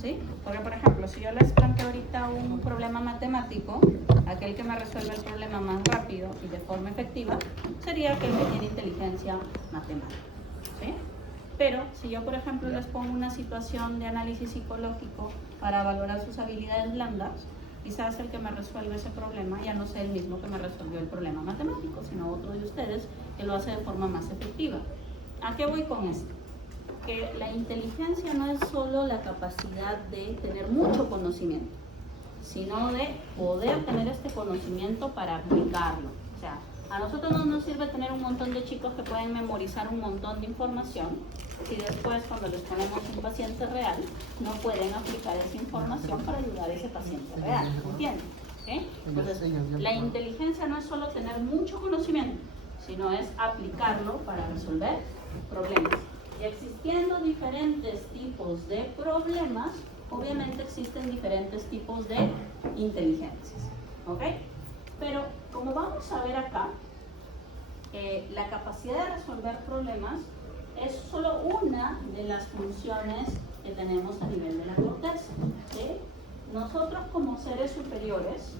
¿sí? Porque, por ejemplo, si yo les planteo ahorita un problema matemático, aquel que me resuelve el problema más rápido y de forma efectiva sería aquel que tiene inteligencia matemática, ¿sí? Pero si yo, por ejemplo, les pongo una situación de análisis psicológico para valorar sus habilidades blandas, quizás el que me resuelve ese problema ya no sea el mismo que me resolvió el problema matemático, sino otro de ustedes que lo hace de forma más efectiva. ¿A qué voy con esto? Que la inteligencia no es solo la capacidad de tener mucho conocimiento, sino de poder tener este conocimiento para aplicarlo. O sea, a nosotros no nos sirve tener un montón de chicos que pueden memorizar un montón de información si después, cuando les ponemos un paciente real, no pueden aplicar esa información para ayudar a ese paciente real. ¿Entienden? ¿Okay? Entonces, la inteligencia no es solo tener mucho conocimiento, sino es aplicarlo para resolver problemas. Y existiendo diferentes tipos de problemas, obviamente existen diferentes tipos de inteligencias. ¿Ok? Pero como vamos a ver acá, la capacidad de resolver problemas es solo una de las funciones que tenemos a nivel de la corteza, ¿sí? Nosotros como seres superiores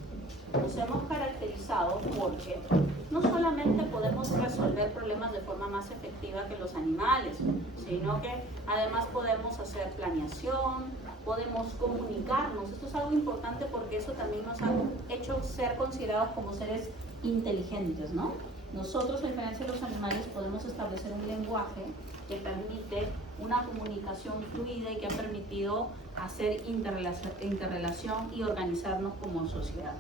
nos hemos caracterizado porque no solamente podemos resolver problemas de forma más efectiva que los animales, sino que además podemos hacer planeación, podemos comunicarnos. Esto es algo importante porque eso también nos ha hecho ser considerados como seres inteligentes, ¿no? Nosotros, a diferencia de los animales, podemos establecer un lenguaje que permite una comunicación fluida y que ha permitido hacer interrelación y organizarnos como sociedad.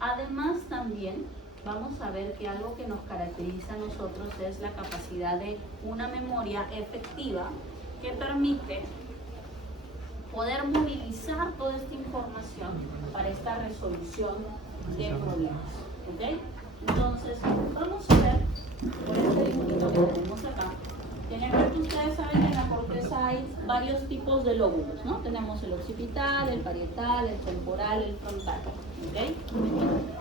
Además, también vamos a ver que algo que nos caracteriza a nosotros es la capacidad de una memoria efectiva que permite poder movilizar toda esta información para esta resolución de problemas. ¿Ok? Entonces, vamos a ver por este dibujito que tenemos acá. Ustedes saben que en la corteza hay varios tipos de lóbulos, ¿no? Tenemos el occipital, el parietal, el temporal, el frontal. ¿Okay?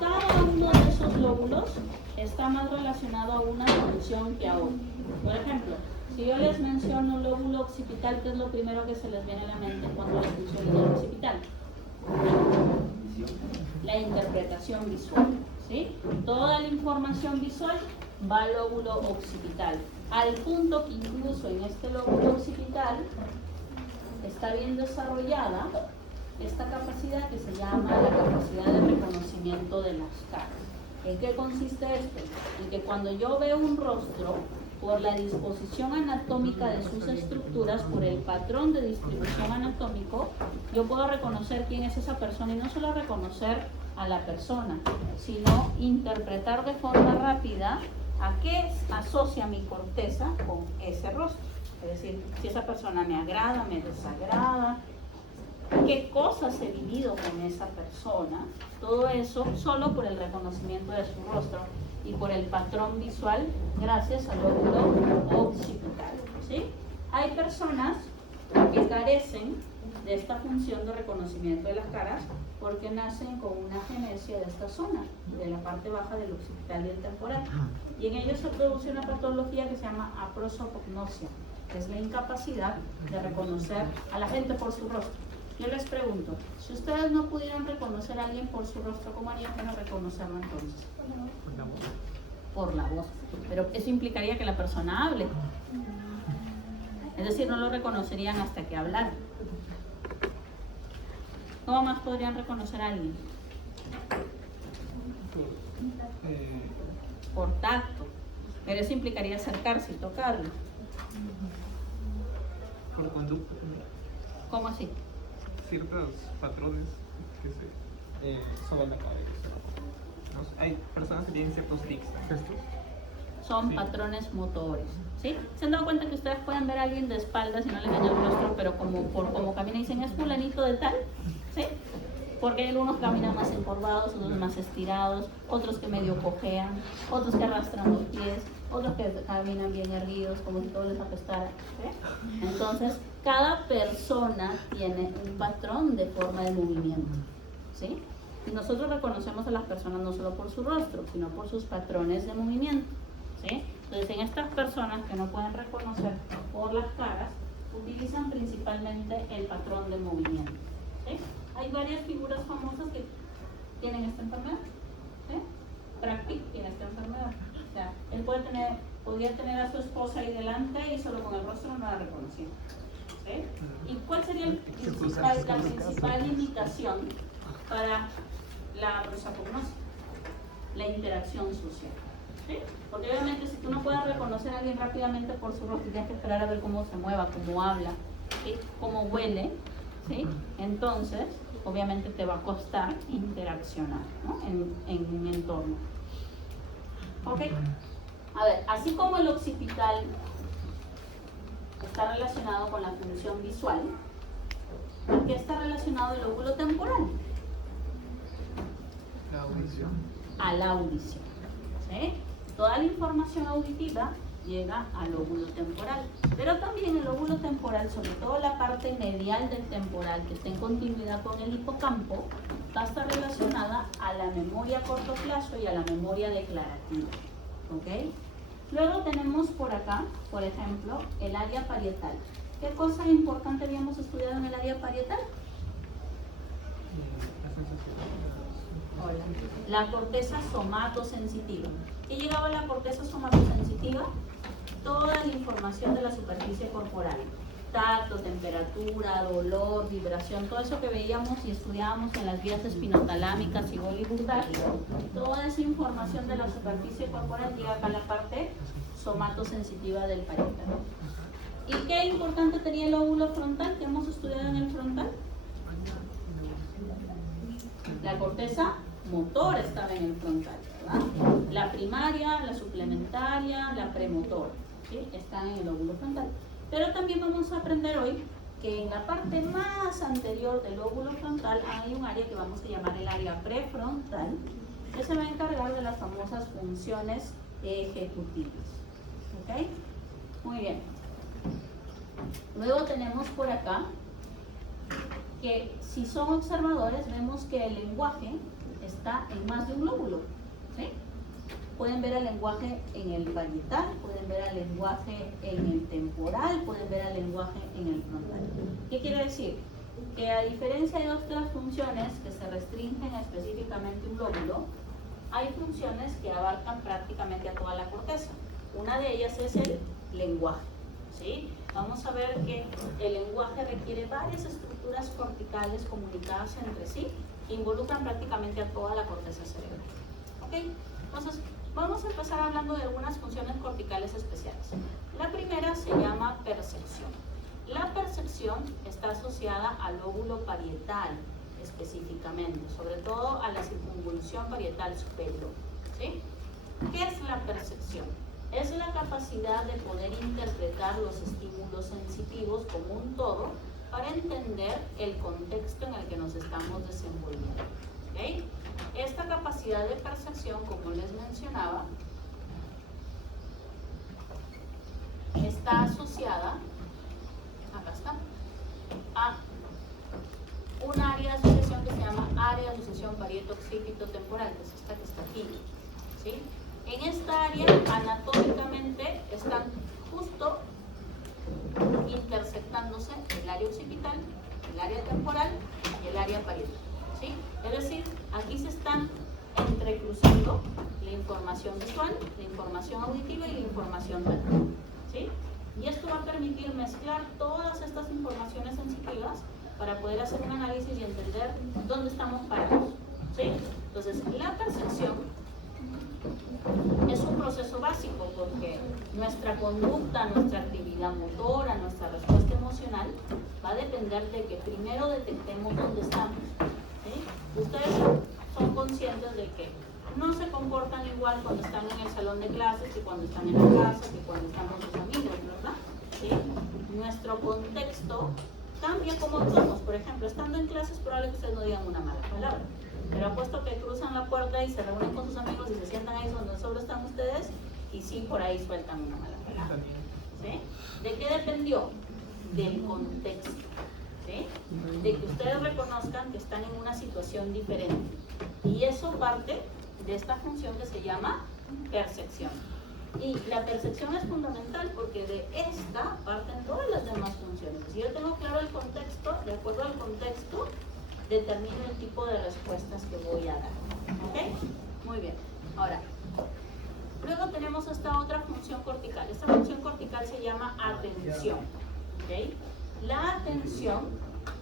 Cada uno de esos lóbulos está más relacionado a una función que a otra. Por ejemplo, si yo les menciono un lóbulo occipital, ¿qué es lo primero que se les viene a la mente cuando les menciono el occipital? La interpretación visual, ¿sí? Toda la información visual va al lóbulo occipital, al punto que incluso en este lóbulo occipital está bien desarrollada esta capacidad que se llama la capacidad de reconocimiento de las caras. ¿En qué consiste esto? En que cuando yo veo un rostro, por la disposición anatómica de sus estructuras, por el patrón de distribución anatómico, yo puedo reconocer quién es esa persona, y no solo reconocer a la persona, sino interpretar de forma rápida a qué asocia mi corteza con ese rostro. Es decir, si esa persona me agrada, me desagrada, qué cosas he vivido con esa persona, todo eso solo por el reconocimiento de su rostro y por el patrón visual gracias al lóbulo occipital, ¿sí? Hay personas que carecen de esta función de reconocimiento de las caras porque nacen con una agenesia de esta zona, de la parte baja del occipital y el temporal, y en ellos se produce una patología que se llama aprosopagnosia, que es la incapacidad de reconocer a la gente por su rostro. Yo les pregunto, si ustedes no pudieran reconocer a alguien por su rostro, ¿cómo harían para reconocerlo entonces? Por la voz. Pero eso implicaría que la persona hable. Es decir, no lo reconocerían hasta que hablara. ¿Cómo más podrían reconocer a alguien? Por tacto. Pero eso implicaría acercarse y tocarlo. Por conducta. ¿Cómo así? Ciertos patrones que se soban la cabeza. Hay personas que tienen ciertos tics, gestos. Son patrones motores, ¿sí? ¿Se han dado cuenta que ustedes pueden ver a alguien de espaldas y no le ven el rostro, pero como camina y dicen, es fulanito de tal? ¿Sí? Porque hay algunos que caminan más encorvados, otros más estirados, otros que medio cojean, otros que arrastran los pies, otros que caminan bien erguidos, como si todo les apestara, ¿sí? Entonces, cada persona tiene un patrón de forma de movimiento, ¿sí? Y nosotros reconocemos a las personas no solo por su rostro, sino por sus patrones de movimiento, ¿sí? Entonces, en estas personas que no pueden reconocer por las caras, utilizan principalmente el patrón de movimiento. varias figuras famosas que tienen esta enfermedad. ¿Sí? Brad Pitt tiene esta enfermedad. O sea, él podría tener a su esposa ahí delante y solo con el rostro no la reconocía. ¿Sí? ¿Y cuál sería la principal indicación para la prosapognosia? La interacción social. ¿Sí? Porque obviamente si tú no puedes reconocer a alguien rápidamente por su rostro, tienes que esperar a ver cómo se mueva, cómo habla, ¿sí? Cómo huele, ¿sí? Entonces, obviamente te va a costar interaccionar, ¿no? en un entorno. ¿Ok? A ver, así como el occipital está relacionado con la función visual, ¿a qué está relacionado el lóbulo temporal? La audición. A la audición. ¿Sí? Toda la información auditiva llega al lóbulo temporal, pero también el lóbulo temporal, sobre todo la parte medial del temporal que está en continuidad con el hipocampo, va a estar relacionada a la memoria a corto plazo y a la memoria declarativa. ¿Ok? Luego tenemos por acá, por ejemplo, el área parietal. ¿Qué cosa importante habíamos estudiado en el área parietal? Hola. La corteza somatosensitiva. ¿Qué llegaba a la corteza somatosensitiva? Toda la información de la superficie corporal. Tacto, temperatura, dolor, vibración, todo eso que veíamos y estudiábamos en las vías espinotalámicas y boliburdar, toda esa información de la superficie corporal llega acá a la parte somatosensitiva del parietal. ¿Y qué importante tenía el lóbulo frontal que hemos estudiado en el frontal? La corteza motora estaba en el frontal, ¿verdad? La primaria, la suplementaria, la premotora, ¿sí? Están en el lóbulo frontal. Pero también vamos a aprender hoy que en la parte más anterior del lóbulo frontal hay un área que vamos a llamar el área prefrontal, que se va a encargar de las famosas funciones ejecutivas. ¿Ok? Muy bien. Luego tenemos por acá que si son observadores vemos que el lenguaje está en más de un lóbulo. ¿Sí? Pueden ver el lenguaje en el parietal, pueden ver el lenguaje en el temporal, pueden ver el lenguaje en el frontal. ¿Qué quiere decir? Que a diferencia de otras funciones que se restringen específicamente a un lóbulo, hay funciones que abarcan prácticamente a toda la corteza. Una de ellas es el lenguaje. ¿Sí? Vamos a ver que el lenguaje requiere varias estructuras corticales comunicadas entre sí que involucran prácticamente a toda la corteza cerebral. ¿Ok? Entonces, vamos a empezar hablando de algunas funciones corticales especiales. La primera se llama percepción. La percepción está asociada al lóbulo parietal específicamente, sobre todo a la circunvolución parietal superior. ¿Sí? ¿Qué es la percepción? Es la capacidad de poder interpretar los estímulos sensitivos como un todo para entender el contexto en el que nos estamos desenvolviendo. ¿Okay? Esta capacidad de percepción, como les mencionaba, está asociada, acá está, a un área de asociación que se llama área de asociación parieto-occipito-temporal, que es esta que está aquí. ¿Sí? En esta área, anatómicamente, están justo intersectándose el área occipital, el área temporal y el área parietal. ¿Sí? Es decir, aquí se están entrecruzando la información visual, la información auditiva y la información táctil. ¿Sí? Y esto va a permitir mezclar todas estas informaciones sensitivas para poder hacer un análisis y entender dónde estamos parados. ¿Sí? Entonces, la percepción es un proceso básico porque nuestra conducta, nuestra actividad motora, nuestra respuesta emocional va a depender de que primero detectemos dónde estamos. ¿Sí? Ustedes son conscientes de que no se comportan igual cuando están en el salón de clases que cuando están en la casa, que cuando están con sus amigos, ¿verdad? ¿Sí? Nuestro contexto cambia como actuamos. Por ejemplo, estando en clases es probable que ustedes no digan una mala palabra. Pero apuesto que cruzan la puerta y se reúnen con sus amigos y se sientan ahí donde solo están ustedes y sí por ahí sueltan una mala palabra. ¿Sí? ¿De qué dependió? Del contexto. ¿Sí? De que ustedes reconozcan que están en una situación diferente. Y eso parte de esta función que se llama percepción. Y la percepción es fundamental porque de esta parten todas las demás funciones. Si yo tengo claro el contexto, de acuerdo al contexto, determino el tipo de respuestas que voy a dar. ¿Ok? Muy bien. Ahora, luego tenemos esta otra función cortical. Esta función cortical se llama atención. ¿Ok? La atención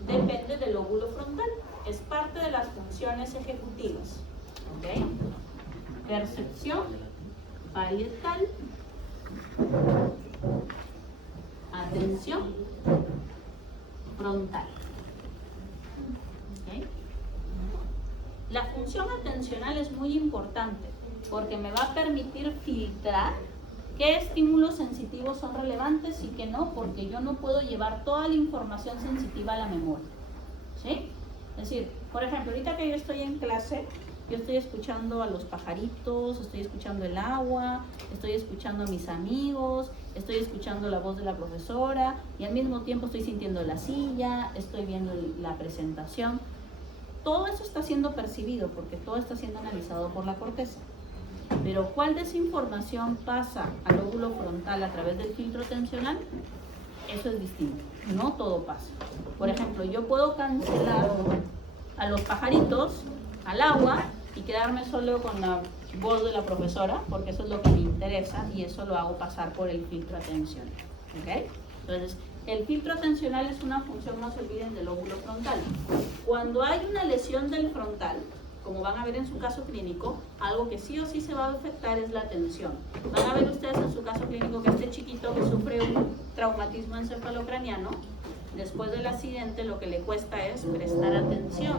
depende del lóbulo frontal. Es parte de las funciones ejecutivas. ¿Ok? Percepción, parietal, atención, frontal. ¿Okay? La función atencional es muy importante porque me va a permitir filtrar qué estímulos sensitivos son relevantes y qué no, porque yo no puedo llevar toda la información sensitiva a la memoria. ¿Sí? Es decir, por ejemplo, ahorita que yo estoy en clase, yo estoy escuchando a los pajaritos, estoy escuchando el agua, estoy escuchando a mis amigos, estoy escuchando la voz de la profesora y al mismo tiempo estoy sintiendo la silla, estoy viendo la presentación. Todo eso está siendo percibido porque todo está siendo analizado por la corteza. Pero ¿cuál de esa información pasa al lóbulo frontal a través del filtro atencional? Eso es distinto. No todo pasa. Por ejemplo, yo puedo cancelar a los pajaritos, al agua y quedarme solo con la voz de la profesora porque eso es lo que me interesa y eso lo hago pasar por el filtro atencional. ¿Okay? Entonces, el filtro atencional es una función, no se olviden, del lóbulo frontal. Cuando hay una lesión del frontal, como van a ver en su caso clínico, algo que sí o sí se va a afectar es la atención. Van a ver ustedes en su caso clínico que este chiquito que sufre un traumatismo encefalocraniano, después del accidente lo que le cuesta es prestar atención.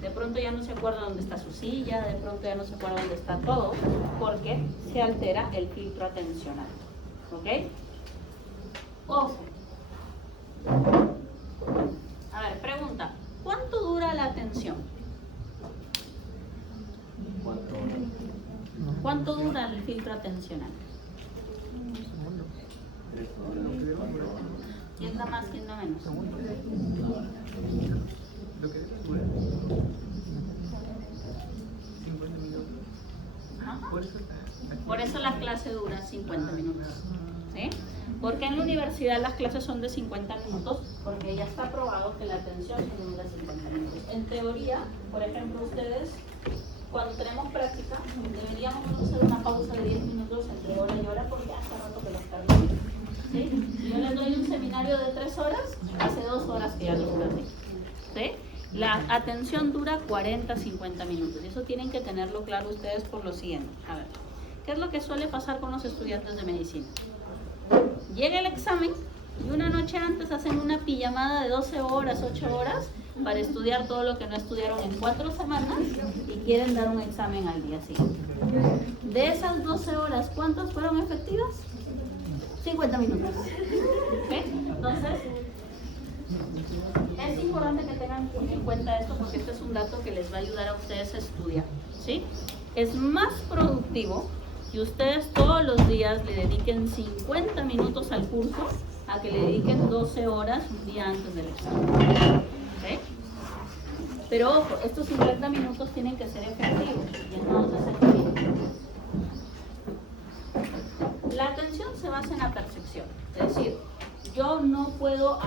De pronto ya no se acuerda dónde está su silla, de pronto ya no se acuerda dónde está todo, porque se altera el filtro atencional. ¿Ok? Ojo. A ver, pregunta. ¿Cuánto dura la atención? ¿Cuánto dura el filtro atencional? ¿Quién da más, quién da menos? Lo que dura 50 minutos. Ajá. Por Por eso la clase dura 50 minutos. ¿Sí? Porque en la universidad las clases son de 50 minutos, porque ya está probado que la atención dura 50 minutos. En teoría, por ejemplo, ustedes, cuando tenemos práctica, deberíamos hacer una pausa de 10 minutos entre hora y hora, porque hace rato que los perdí. ¿Sí? Yo les doy un seminario de 3 horas, hace 2 horas que ya los perdí. ¿Sí? La atención dura 40-50 minutos, y eso tienen que tenerlo claro ustedes por lo siguiente. A ver, ¿qué es lo que suele pasar con los estudiantes de medicina? Llega el examen y una noche antes hacen una pijamada de 12 horas, 8 horas para estudiar todo lo que no estudiaron en 4 semanas y quieren dar un examen al día siguiente. De esas 12 horas, ¿cuántas fueron efectivas? 50 minutos. ¿Okay? Entonces, es importante que tengan en cuenta esto porque este es un dato que les va a ayudar a ustedes a estudiar. ¿Sí? Es más productivo que ustedes todos los días le dediquen 50 minutos al curso a que le dediquen 12 horas un día antes del examen. ¿Okay? Pero ojo, estos 50 minutos tienen que ser efectivos. Y entonces aquí, la atención se basa en la percepción. Es decir, yo no puedo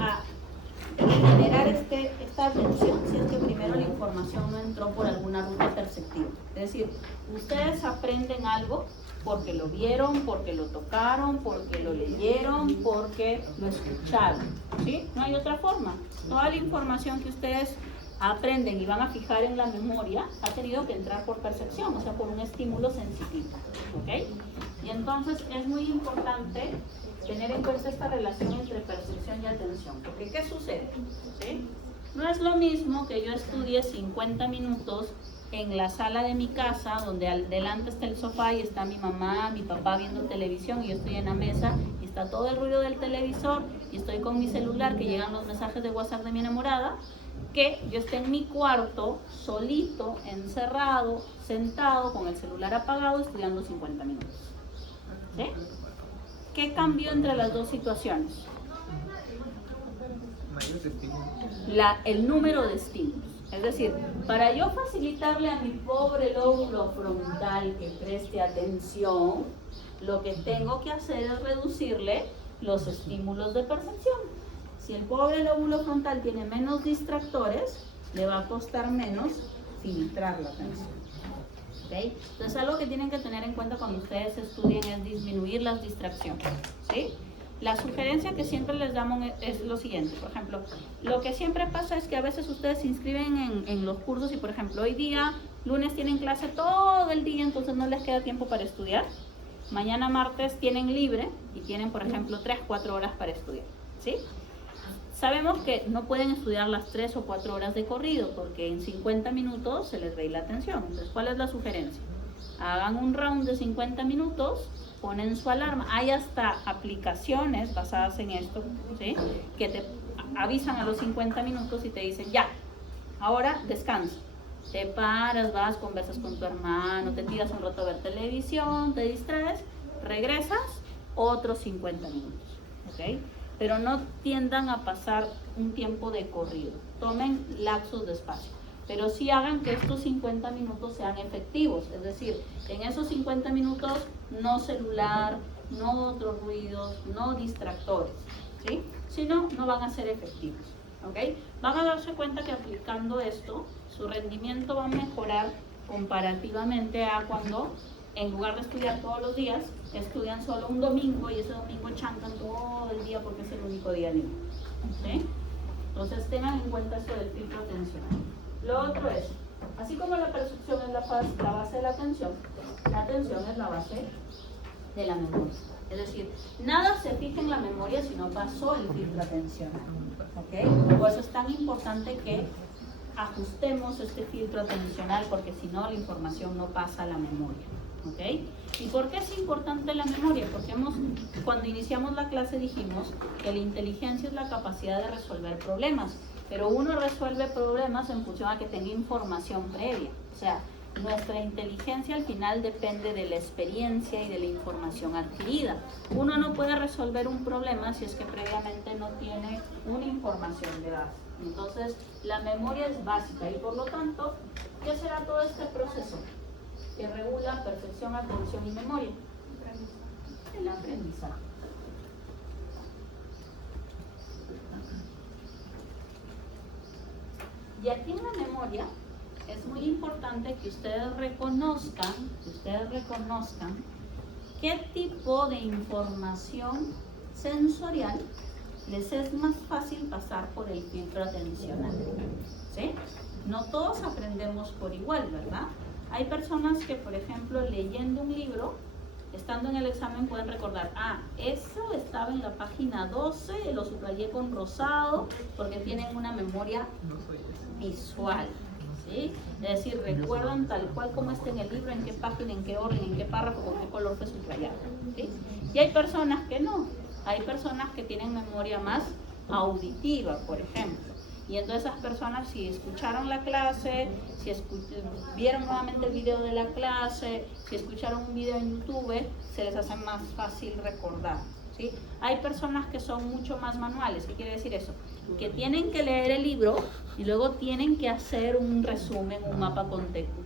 generar esta atención si es que primero la información no entró por alguna ruta perceptiva. Es decir, ustedes aprenden algo porque lo vieron, porque lo tocaron, porque lo leyeron, porque lo escucharon. ¿Sí? No hay otra forma. Toda la información que ustedes aprenden y van a fijar en la memoria ha tenido que entrar por percepción, o sea, por un estímulo sensitivo. ¿Ok? Y entonces es muy importante tener en cuenta esta relación entre percepción y atención. Porque ¿qué sucede? ¿Sí? No es lo mismo que yo estudie 50 minutos en la sala de mi casa, donde delante está el sofá y está mi mamá, mi papá viendo televisión y yo estoy en la mesa y está todo el ruido del televisor y estoy con mi celular que llegan los mensajes de WhatsApp de mi enamorada, que yo esté en mi cuarto, solito, encerrado, sentado, con el celular apagado, estudiando 50 minutos. ¿Sí? ¿Qué cambió entre las dos situaciones? El número de estímulos. Es decir, para yo facilitarle a mi pobre lóbulo frontal que preste atención, lo que tengo que hacer es reducirle los estímulos de percepción. Si el pobre lóbulo frontal tiene menos distractores, le va a costar menos filtrar la atención. ¿Okay? Entonces algo que tienen que tener en cuenta cuando ustedes estudien es disminuir las distracciones. ¿Sí? La sugerencia que siempre les damos es lo siguiente. Por ejemplo, lo que siempre pasa es que a veces ustedes se inscriben en los cursos y, por ejemplo, hoy día, lunes tienen clase todo el día, entonces no les queda tiempo para estudiar. Mañana martes tienen libre y tienen, por ejemplo, 3-4 horas para estudiar. ¿Sí? Sabemos que no pueden estudiar las 3 o 4 horas de corrido porque en 50 minutos se les va a ir la atención. Entonces, ¿cuál es la sugerencia? Hagan un round de 50 minutos, ponen su alarma. Hay hasta aplicaciones basadas en esto, ¿sí? Que te avisan a los 50 minutos y te dicen, ya, ahora descansa. Te paras, vas, conversas con tu hermano, te tiras un rato a ver televisión, te distraes, regresas, otros 50 minutos, ¿ok? Pero no tiendan a pasar un tiempo de corrido. Tomen lapsos de espacio. Pero sí hagan que estos 50 minutos sean efectivos. Es decir, en esos 50 minutos no celular, no otros ruidos, no distractores, ¿sí? Si no, no van a ser efectivos, ¿ok? Van a darse cuenta que aplicando esto, su rendimiento va a mejorar comparativamente a cuando, en lugar de estudiar todos los días, estudian solo un domingo y ese domingo chantan todo el día porque es el único día libre, ¿sí? Entonces tengan en cuenta eso del filtro atencional. Lo otro es, así como la percepción es la base de la atención es la base de la memoria. Es decir, nada se fija en la memoria si no pasó el filtro atencional, ¿ok? Por eso es tan importante que ajustemos este filtro atencional porque si no la información no pasa a la memoria, ¿ok? ¿Y por qué es importante la memoria? Porque cuando iniciamos la clase dijimos que la inteligencia es la capacidad de resolver problemas, pero uno resuelve problemas en función a que tenga información previa. O sea, nuestra inteligencia al final depende de la experiencia y de la información adquirida. Uno no puede resolver un problema si es que previamente no tiene una información de base. Entonces, la memoria es básica y por lo tanto, ¿qué será todo este proceso que regula percepción, atención y memoria? El aprendizaje. Y aquí en la memoria es muy importante que ustedes reconozcan qué tipo de información sensorial les es más fácil pasar por el filtro atencional, ¿sí? No todos aprendemos por igual, ¿verdad? Hay personas que, por ejemplo, leyendo un libro, estando en el examen pueden recordar, eso estaba en la página 12, lo subrayé con rosado, porque tienen una memoria visual, ¿sí? Es decir, recuerdan tal cual como está en el libro, en qué página, en qué orden, en qué párrafo, con qué color fue subrayado, ¿sí? Y hay personas que no, hay personas que tienen memoria más auditiva, por ejemplo. Y entonces esas personas, si escucharon la clase, si vieron nuevamente el video de la clase, si escucharon un video en YouTube, se les hace más fácil recordar, ¿sí? Hay personas que son mucho más manuales. ¿Qué quiere decir eso? Que tienen que leer el libro y luego tienen que hacer un resumen, un mapa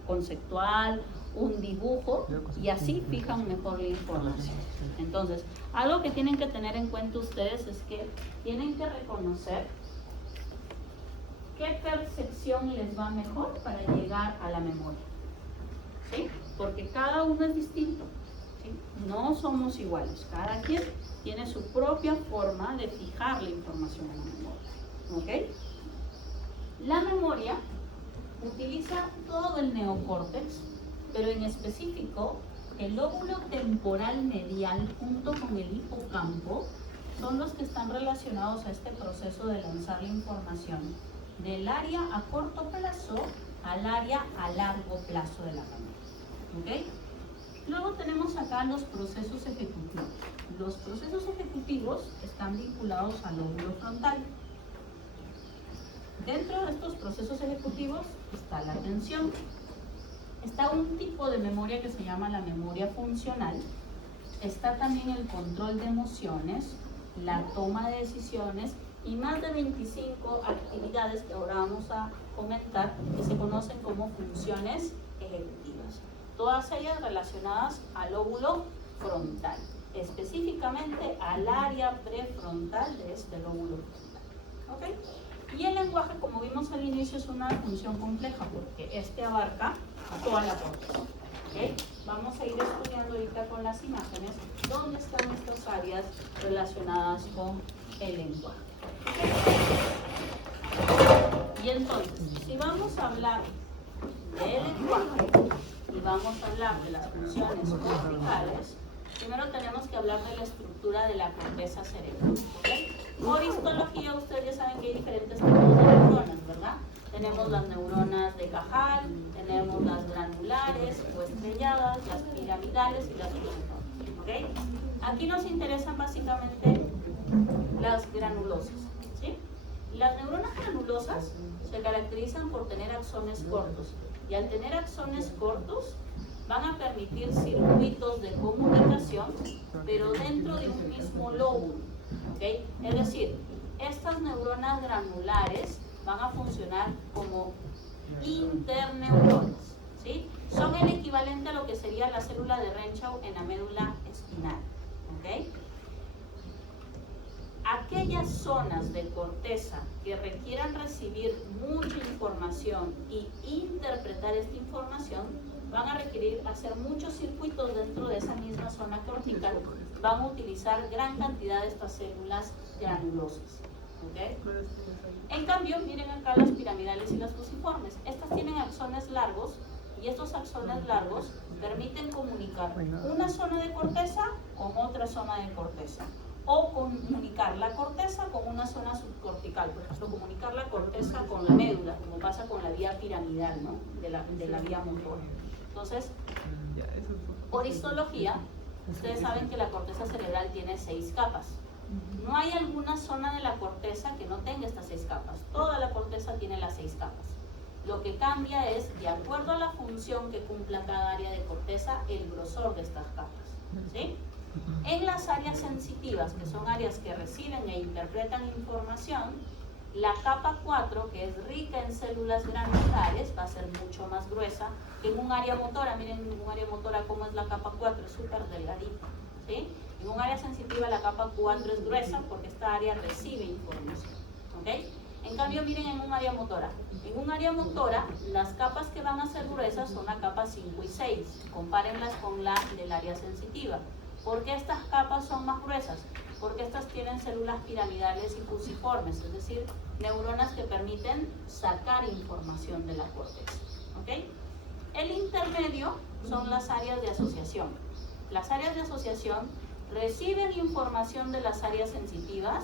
conceptual, un dibujo, y así fijan mejor la información. Entonces, algo que tienen que tener en cuenta ustedes es que tienen que reconocer qué percepción les va mejor para llegar a la memoria, ¿sí? Porque cada uno es distinto, ¿sí? No somos iguales, cada quien tiene su propia forma de fijar la información en la memoria, ¿ok? La memoria utiliza todo el neocórtex, pero en específico el lóbulo temporal medial junto con el hipocampo son los que están relacionados a este proceso de lanzar la información del área a corto plazo al área a largo plazo de la memoria, ¿ok? Luego tenemos acá los procesos ejecutivos. Los procesos ejecutivos están vinculados al lóbulo frontal. Dentro de estos procesos ejecutivos está la atención. Está un tipo de memoria que se llama la memoria funcional. Está también el control de emociones, la toma de decisiones y más de 25 actividades que ahora vamos a comentar que se conocen como funciones ejecutivas. Todas ellas relacionadas al lóbulo frontal, específicamente al área prefrontal de este lóbulo frontal, ¿ok? Y el lenguaje, como vimos al inicio, es una función compleja porque este abarca toda la corteza. ¿Okay? Vamos a ir estudiando ahorita con las imágenes dónde están estas áreas relacionadas con el lenguaje. ¿Okay? Y entonces, si vamos a hablar del lenguaje y vamos a hablar de las funciones corticales, primero tenemos que hablar de la estructura de la corteza cerebral. ¿Okay? Por histología, ustedes ya saben que hay diferentes tipos de neuronas, ¿verdad? Tenemos las neuronas de Cajal, tenemos las granulares o estrelladas, las piramidales y las fusiformes. ¿Okay? Aquí nos interesan básicamente las granulosas. ¿Sí? Las neuronas granulosas se caracterizan por tener axones cortos, y al tener axones cortos van a permitir circuitos de comunicación, pero dentro de un mismo lóbulo. ¿Okay? Es decir, estas neuronas granulares van a funcionar como interneuronas. ¿Sí? Son el equivalente a lo que sería la célula de Renshaw en la médula espinal. ¿Okay? Aquellas zonas de corteza que requieran recibir mucha información y interpretar esta información van a requerir hacer muchos circuitos dentro de esa misma zona cortical. Van a utilizar gran cantidad de estas células granulosas. ¿Okay? En cambio, miren acá las piramidales y las fusiformes. Estas tienen axones largos y estos axones largos permiten comunicar una zona de corteza con otra zona de corteza, o comunicar la corteza con una zona subcortical, por ejemplo, comunicar la corteza con la médula, como pasa con la vía piramidal, ¿no? de la vía motora. Entonces, por histología, ustedes saben que la corteza cerebral tiene 6 capas. No hay alguna zona de la corteza que no tenga estas 6 capas. Toda la corteza tiene las 6 capas. Lo que cambia es, de acuerdo a la función que cumpla cada área de corteza, el grosor de estas capas. ¿Sí? En las áreas sensitivas, que son áreas que reciben e interpretan información, la capa 4, que es rica en células granulares, va a ser mucho más gruesa que en un área motora. Miren en un área motora cómo es la capa 4, es súper delgadita. ¿Sí? En un área sensitiva la capa 4 es gruesa porque esta área recibe información. ¿Okay? En cambio, miren en un área motora. En un área motora, las capas que van a ser gruesas son la capa 5 y 6. Compárenlas con la del área sensitiva. ¿Por qué estas capas son más gruesas? Porque estas tienen células piramidales y fusiformes, es decir, neuronas que permiten sacar información de la corteza. ¿Okay? El intermedio son las áreas de asociación. Las áreas de asociación reciben información de las áreas sensitivas,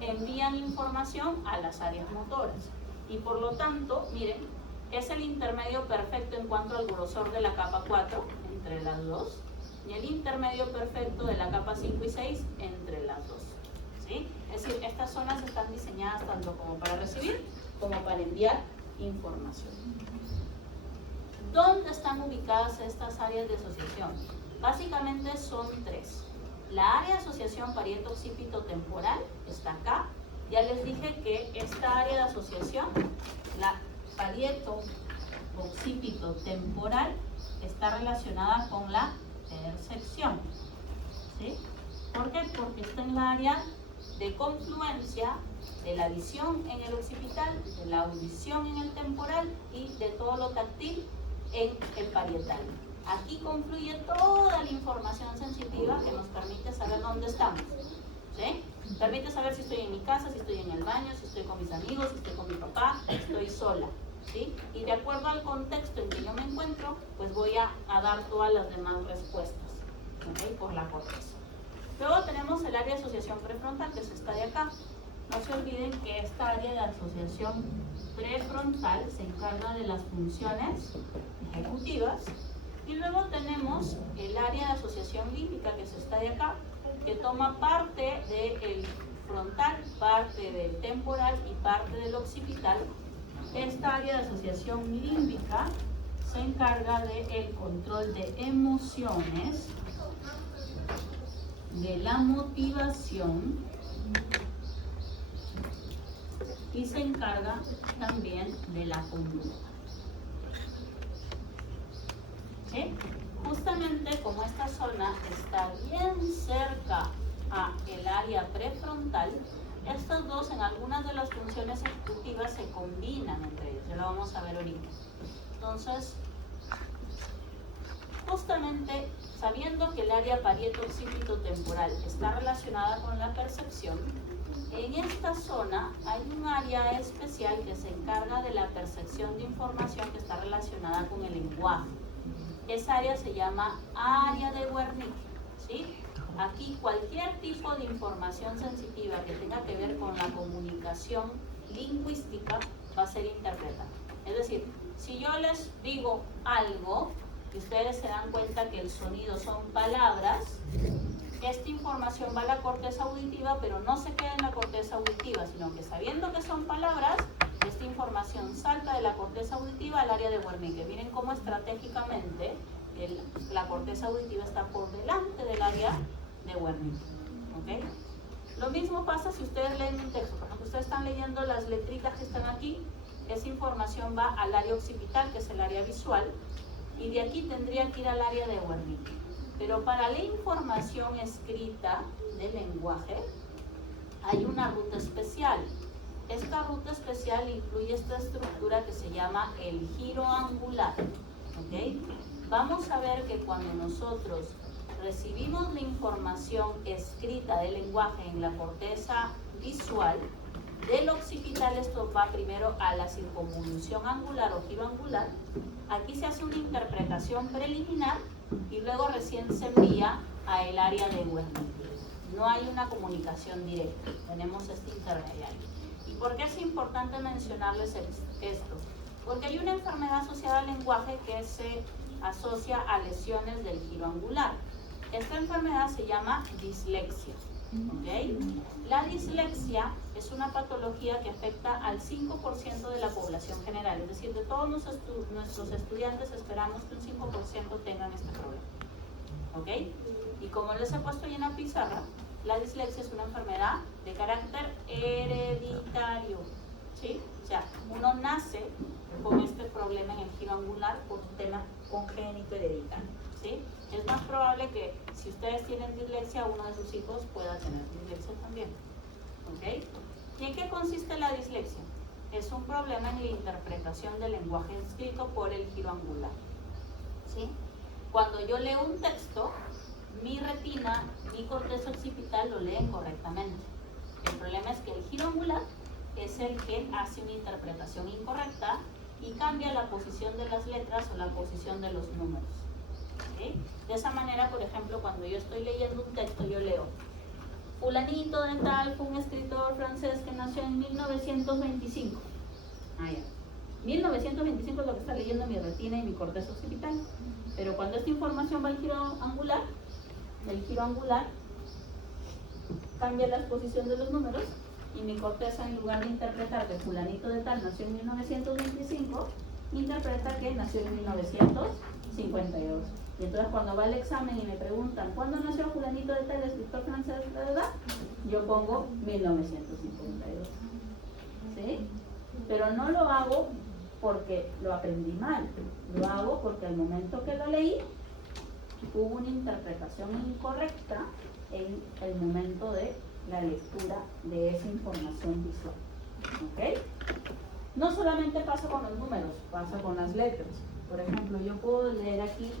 envían información a las áreas motoras. Y por lo tanto, miren, es el intermedio perfecto en cuanto al grosor de la capa 4 entre las dos, y el intermedio perfecto de la capa 5 y 6 entre las dos. ¿Sí? Es decir, estas zonas están diseñadas tanto como para recibir como para enviar información. ¿Dónde están ubicadas estas áreas de asociación? Básicamente son 3. La área de asociación parieto-occipito temporal está acá. Ya les dije que esta área de asociación, la parieto-occipito temporal, está relacionada con la percepción. ¿Sí? ¿Por qué? Porque está en la área de confluencia de la visión en el occipital, de la audición en el temporal y de todo lo táctil en el parietal. Aquí confluye toda la información sensitiva que nos permite saber dónde estamos. ¿Sí? Permite saber si estoy en mi casa, si estoy en el baño, si estoy con mis amigos, si estoy con mi papá, si estoy sola. ¿Sí? Y de acuerdo al contexto en que yo me encuentro, pues voy a dar todas las demás respuestas. ¿Okay? Por la corteza. Luego tenemos el área de asociación prefrontal, que es esta de acá. No se olviden que esta área de asociación prefrontal se encarga de las funciones ejecutivas. Y luego tenemos el área de asociación límbica, que es esta de acá, que toma parte del frontal, parte del temporal y parte del occipital. Esta área de asociación límbica se encarga del control de emociones, de la motivación y se encarga también de la conducta. ¿Sí? Justamente como esta zona está bien cerca al área prefrontal, Estos dos en algunas de las funciones ejecutivas se combinan entre ellos, ya lo vamos a ver ahorita. Entonces, justamente sabiendo que el área parieto-occipito-temporal está relacionada con la percepción, en esta zona hay un área especial que se encarga de la percepción de información que está relacionada con el lenguaje. Esa área se llama área de Wernicke, ¿sí? Aquí cualquier tipo de información sensitiva que tenga que ver con la comunicación lingüística va a ser interpretada. Es decir, si yo les digo algo, y ustedes se dan cuenta que el sonido son palabras, esta información va a la corteza auditiva, pero no se queda en la corteza auditiva, sino que sabiendo que son palabras, esta información salta de la corteza auditiva al área de Wernicke. Miren cómo estratégicamente la corteza auditiva está por delante del área de Wernicke. ¿Okay? Lo mismo pasa si ustedes leen un texto. Por ejemplo, ustedes están leyendo las letritas que están aquí, esa información va al área occipital, que es el área visual, y de aquí tendría que ir al área de Wernicke. Pero para la información escrita del lenguaje hay una ruta especial. Esta ruta especial incluye esta estructura que se llama el giro angular. ¿Okay? Vamos a ver que cuando nosotros recibimos la información escrita del lenguaje en la corteza visual, del occipital esto va primero a la circunvolución angular o giro angular. Aquí se hace una interpretación preliminar y luego recién se envía a el área de Wernicke. No hay una comunicación directa, tenemos este intermediario. ¿Y por qué es importante mencionarles esto? Porque hay una enfermedad asociada al lenguaje que se asocia a lesiones del giro angular. Esta enfermedad se llama dislexia. ¿Okay? La dislexia es una patología que afecta al 5% de la población general, es decir, de todos nuestros estudiantes esperamos que un 5% tengan este problema. ¿Okay? Y como les he puesto ahí en la pizarra, la dislexia es una enfermedad de carácter hereditario, ¿sí? O sea, uno nace con este problema en el giro angular por un tema congénito hereditario, ¿sí? Es más probable que si ustedes tienen dislexia, uno de sus hijos pueda tener dislexia también. ¿Okay? ¿Y en qué consiste la dislexia? Es un problema en la interpretación del lenguaje escrito por el giro angular. ¿Sí? Cuando yo leo un texto, mi retina, mi corteza occipital lo leen correctamente. El problema es que el giro angular es el que hace una interpretación incorrecta y cambia la posición de las letras o la posición de los números. ¿Sí? De esa manera, por ejemplo, cuando yo estoy leyendo un texto, yo leo fulanito de tal fue un escritor francés que nació en 1925. Ah, ya. 1925 es lo que está leyendo mi retina y mi corteza occipital. Pero cuando esta información va al giro angular, el giro angular cambia la posición de los números y mi corteza, en lugar de interpretar que fulanito de tal nació en 1925, interpreta que nació en 1952. Y entonces cuando va al examen y me preguntan ¿cuándo nació fulanito de tal escritor francés de edad? Yo pongo 1952. ¿Sí? Pero no lo hago porque lo aprendí mal, lo hago porque al momento que lo leí hubo una interpretación incorrecta en el momento de la lectura de esa información visual. ¿Okay? No solamente pasa con los números, pasa con las letras. Por ejemplo, yo puedo leer aquí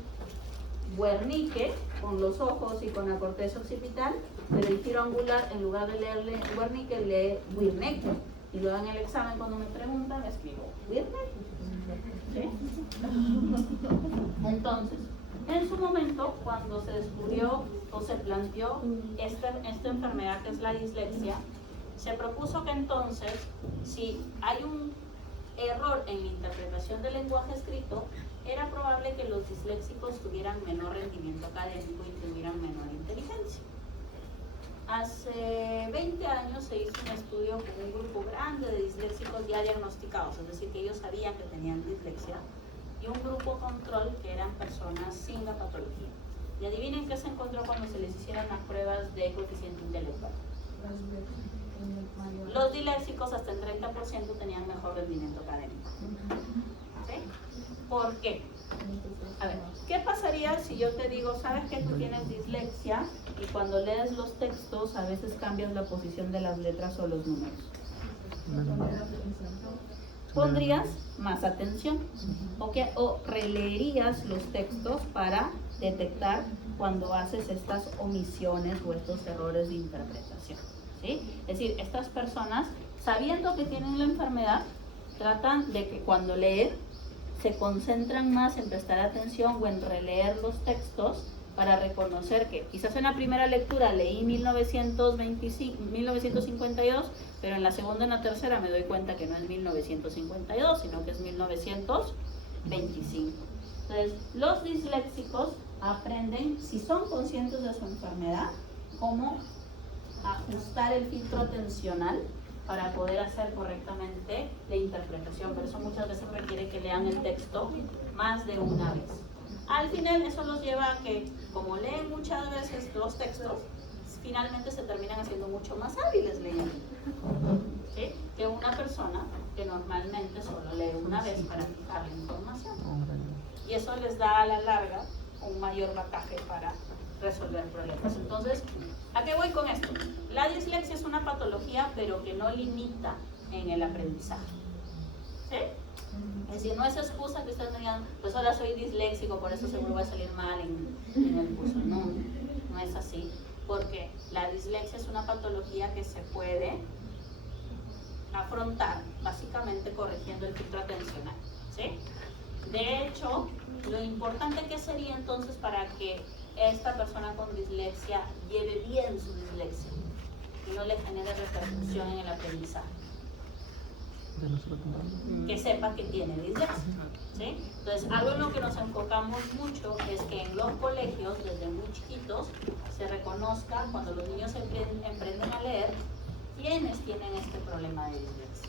Wernicke con los ojos y con la corteza occipital, pero el giro angular, en lugar de leerle Wernicke, lee Wirnecke. Y luego en el examen, cuando me preguntan, escribo Wirnecke. ¿Sí? Entonces, en su momento, cuando se descubrió o se planteó esta enfermedad que es la dislexia, se propuso que entonces, si hay un error en la interpretación del lenguaje escrito, era probable que los disléxicos tuvieran menor rendimiento académico y tuvieran menor inteligencia. Hace 20 años se hizo un estudio con un grupo grande de disléxicos ya diagnosticados, es decir, que ellos sabían que tenían dislexia, y un grupo control que eran personas sin la patología. Y adivinen qué se encontró cuando se les hicieron las pruebas de coeficiente intelectual. Los disléxicos hasta el 30% tenían mejor rendimiento académico. ¿Sí? ¿Por qué? A ver, ¿qué pasaría si yo te digo, sabes que tú tienes dislexia y cuando lees los textos a veces cambias la posición de las letras o los números. Pondrías más atención, o releerías los textos para detectar cuando haces estas omisiones o estos errores de interpretación, ¿sí? Es decir, estas personas, sabiendo que tienen la enfermedad, tratan de que cuando leen se concentran más en prestar atención o en releer los textos para reconocer que quizás en la primera lectura leí 1952, pero en la segunda y en la tercera me doy cuenta que no es 1952, sino que es 1925. Entonces, los disléxicos aprenden, si son conscientes de su enfermedad, cómo ajustar el filtro atencional para poder hacer correctamente la interpretación. Por eso muchas veces requiere que lean el texto más de una vez. Al final eso los lleva a que, como leen muchas veces los textos, finalmente se terminan haciendo mucho más hábiles leyendo, ¿sí? Que una persona que normalmente solo lee una vez para fijar la información. Y eso les da a la larga un mayor bagaje para resolver problemas. Entonces, ¿a qué voy con esto? La dislexia es una patología, pero que no limita en el aprendizaje, ¿sí? Es decir, no es excusa que ustedes me digan, pues ahora soy disléxico, por eso seguro voy a salir mal en el curso. No, no es así, porque la dislexia es una patología que se puede afrontar básicamente corrigiendo el filtro atencional, ¿sí? De hecho, lo importante que sería entonces para que esta persona con dislexia lleve bien su dislexia y no le genere repercusión en el aprendizaje, que sepa que tiene dislexia, ¿sí? Entonces, algo en lo que nos enfocamos mucho es que en los colegios, desde muy chiquitos, se reconozca cuando los niños emprenden a leer quiénes tienen este problema de dislexia,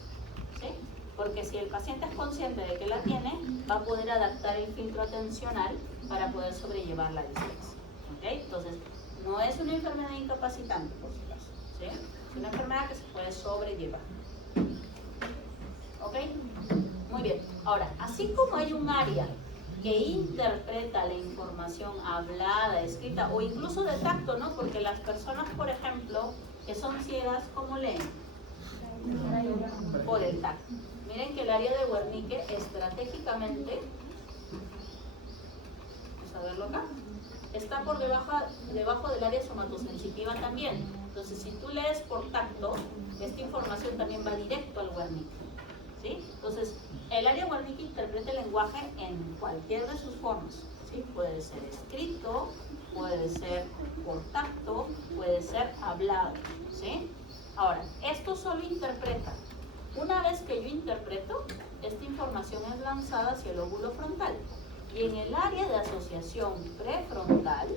¿sí? Porque si el paciente es consciente de que la tiene, va a poder adaptar el filtro atencional para poder sobrellevar la dislexia, ¿ok? Entonces, no es una enfermedad incapacitante, por si acaso, ¿sí? Es una enfermedad que se puede sobrellevar. ¿Ok? Muy bien. Ahora, así como hay un área que interpreta la información hablada, escrita o incluso de tacto, ¿no? Porque las personas, por ejemplo, que son ciegas, ¿cómo leen? Por el tacto. Miren que el área de Wernicke estratégicamente, vamos a verlo acá, está por debajo del área somatosensitiva también. Entonces, si tú lees por tacto, esta información también va directo al Wernicke, ¿sí? Entonces, el área Wernicke interpreta el lenguaje en cualquier de sus formas, ¿sí? Puede ser escrito, puede ser por tacto, puede ser hablado, ¿sí? Ahora, esto solo interpreta. Una vez que yo interpreto, esta información es lanzada hacia el lóbulo frontal. Y en el área de asociación prefrontal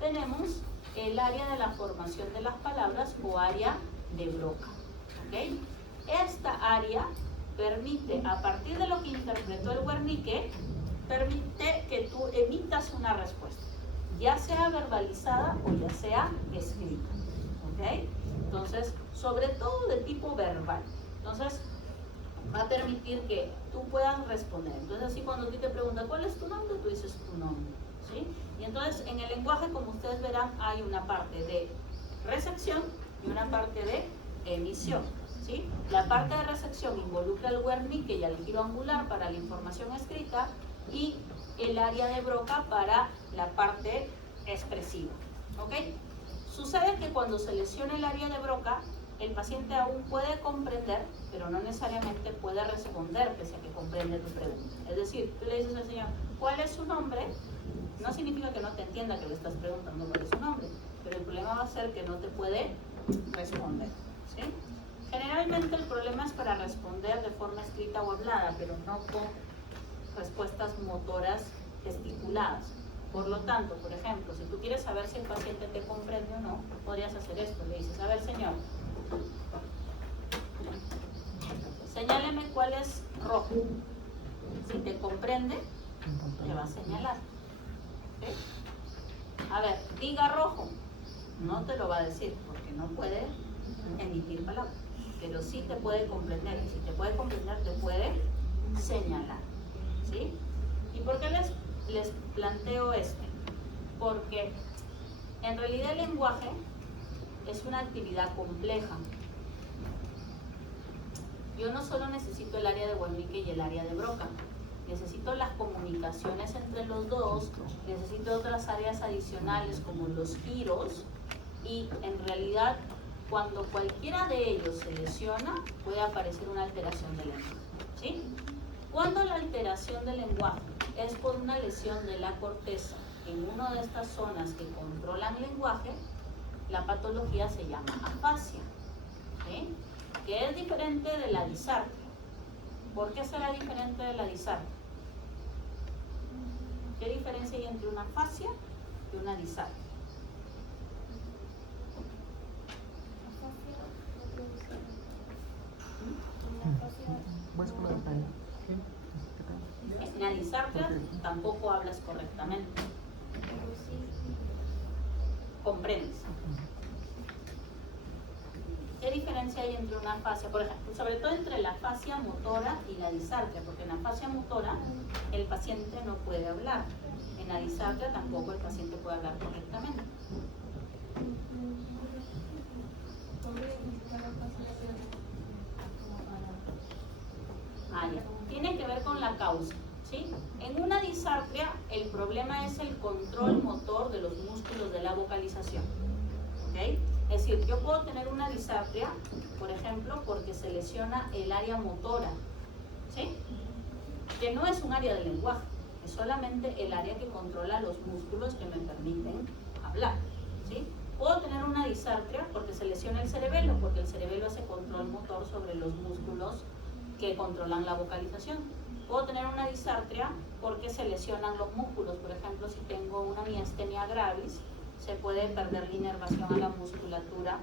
tenemos el área de la formación de las palabras o área de Broca, ¿ok? Esta área permite, a partir de lo que interpretó el Wernicke, permite que tú emitas una respuesta, ya sea verbalizada o ya sea escrita, ¿ok? Entonces, sobre todo de tipo verbal. Entonces, va a permitir que tú puedas responder. Entonces, así cuando a ti te preguntan, ¿cuál es tu nombre? Tú dices tu nombre, ¿sí? Y entonces, en el lenguaje, como ustedes verán, hay una parte de recepción y una parte de emisión, ¿sí? La parte de recepción involucra el Wernicke y el giro angular para la información escrita y el área de Broca para la parte expresiva, ¿ok? Sucede que cuando se lesiona el área de Broca, el paciente aún puede comprender, pero no necesariamente puede responder pese a que comprende tu pregunta. Es decir, tú le dices al señor, ¿cuál es su nombre? No significa que no te entienda que le estás preguntando cuál es su nombre, pero el problema va a ser que no te puede responder, ¿sí? Generalmente el problema es para responder de forma escrita o hablada, pero no con respuestas motoras gesticuladas. Por lo tanto, por ejemplo, si tú quieres saber si el paciente te comprende o no, podrías hacer esto. Le dices, a ver, señor, señáleme cuál es rojo. Si te comprende, te va a señalar, ¿sí? A ver, diga rojo. No te lo va a decir porque no puede emitir palabras, pero sí te puede comprender. Y si te puede comprender, te puede señalar, ¿sí? ¿Y por qué les planteo esto? Porque En realidad el lenguaje es una actividad compleja. Yo no solo necesito el área de Wernicke y el área de Broca, necesito las comunicaciones entre los dos, necesito otras áreas adicionales como los giros, y en realidad cuando cualquiera de ellos se lesiona puede aparecer una alteración del lenguaje, ¿sí? Cuando la alteración del lenguaje es por una lesión de la corteza en una de estas zonas que controlan el lenguaje, la patología se llama afasia, ¿sí? Que es diferente de la disartria. ¿Por qué será diferente de la disartria? ¿Qué diferencia hay entre una afasia y una disartria? En la disartria tampoco hablas correctamente. ¿Comprendes? ¿Qué diferencia hay entre una afasia? Por ejemplo, sobre todo entre la afasia motora y la disartria, porque en la afasia motora el paciente no puede hablar. En la disartria tampoco el paciente puede hablar correctamente. Ya. Tiene que ver con la causa, ¿sí? En una disartria el problema es el control motor de los músculos de la vocalización, ¿ok? Es decir, yo puedo tener una disartria, por ejemplo, porque se lesiona el área motora, ¿sí? Que no es un área del lenguaje, es solamente el área que controla los músculos que me permiten hablar, ¿sí? Puedo tener una disartria porque se lesiona el cerebelo, porque el cerebelo hace control motor sobre los músculos que controlan la vocalización. Puedo tener una disartria porque se lesionan los músculos, por ejemplo, si tengo una miastenia gravis, se puede perder la inervación a la musculatura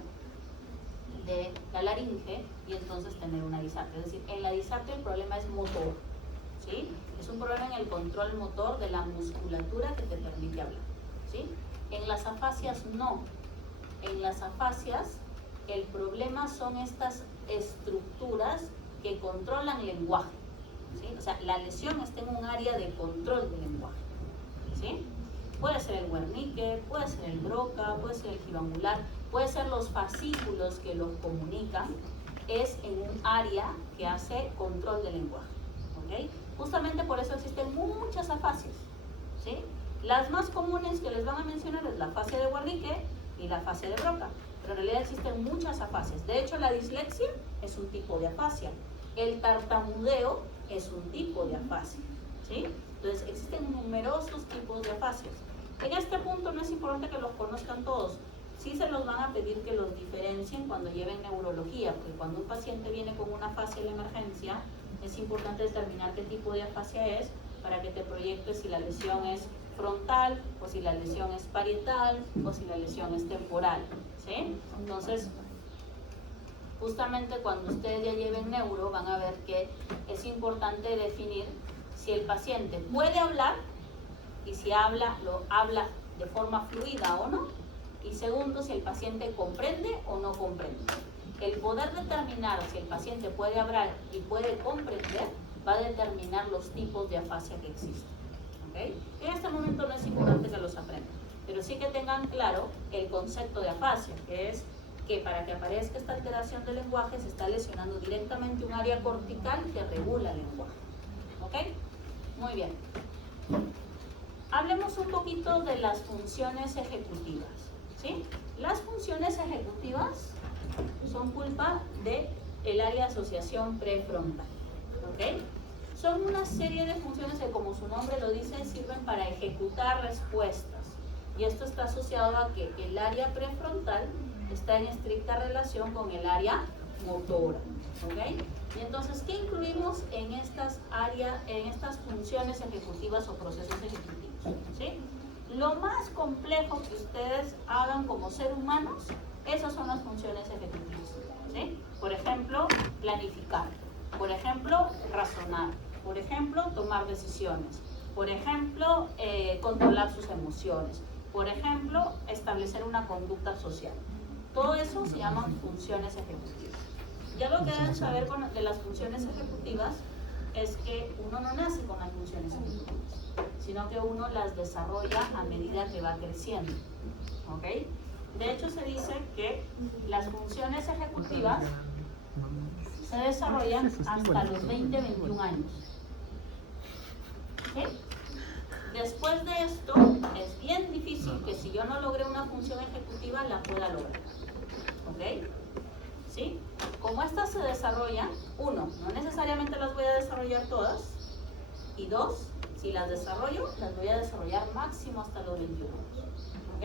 de la laringe y entonces tener una disartria. Es decir, en la disartria el problema es motor, ¿sí? Es un problema en el control motor de la musculatura que te permite hablar, ¿sí? En las afasias no. En las afasias el problema son estas estructuras que controlan el lenguaje, ¿sí? O sea, la lesión está en un área de control del lenguaje, ¿sí? Puede ser el Wernicke, puede ser el Broca, puede ser el giro angular, puede ser los fascículos que los comunican, es en un área que hace control del lenguaje, ¿ok? Justamente por eso existen muchas afasias, ¿sí? Las más comunes que les van a mencionar es la afasia de Wernicke y la afasia de Broca, pero en realidad existen muchas afasias. De hecho, la dislexia es un tipo de afasia, el tartamudeo es un tipo de afasia, ¿sí? Entonces existen numerosos tipos de afasias. En este punto no es importante que los conozcan todos, sí se los van a pedir que los diferencien cuando lleven neurología, porque cuando un paciente viene con una afasia en la emergencia, es importante determinar qué tipo de afasia es para que te proyectes si la lesión es frontal, o si la lesión es parietal, o si la lesión es temporal, ¿sí? Entonces, justamente cuando ustedes ya lleven neuro, van a ver que es importante definir si el paciente puede hablar y si habla, lo habla de forma fluida o no. Y segundo, si el paciente comprende o no comprende. El poder determinar si el paciente puede hablar y puede comprender va a determinar los tipos de afasia que existen, ¿okay? En este momento no es importante que los aprendan, pero sí que tengan claro el concepto de afasia, que es que para que aparezca esta alteración del lenguaje se está lesionando directamente un área cortical que regula el lenguaje, ¿ok? Muy bien. Hablemos un poquito de las funciones ejecutivas, ¿sí? Las funciones ejecutivas son culpa del área de asociación prefrontal, ¿ok? Son una serie de funciones que, como su nombre lo dice, sirven para ejecutar respuestas. Y esto está asociado a que el área prefrontal está en estricta relación con el área motora, ¿ok? Y entonces, ¿qué incluimos en estas funciones ejecutivas o procesos ejecutivos? ¿Sí? Lo más complejo que ustedes hagan como ser humanos, esas son las funciones ejecutivas, ¿sí? Por ejemplo, planificar, por ejemplo, razonar, por ejemplo, tomar decisiones, por ejemplo, controlar sus emociones, por ejemplo, establecer una conducta social. Todo eso se llaman funciones ejecutivas. Ya lo que deben saber de las funciones ejecutivas es que uno no nace con las funciones ejecutivas, sino que uno las desarrolla a medida que va creciendo. ¿ok? De hecho, se dice que las funciones ejecutivas se desarrollan hasta los 20-21 años. ¿Sí? Después de esto, es bien difícil que si yo no logré una función ejecutiva, la pueda lograr. ¿Ok? ¿Sí? Como estas se desarrollan, uno, no necesariamente las voy a desarrollar todas, y dos, si las desarrollo, las voy a desarrollar máximo hasta los 21 años. ¿Ok?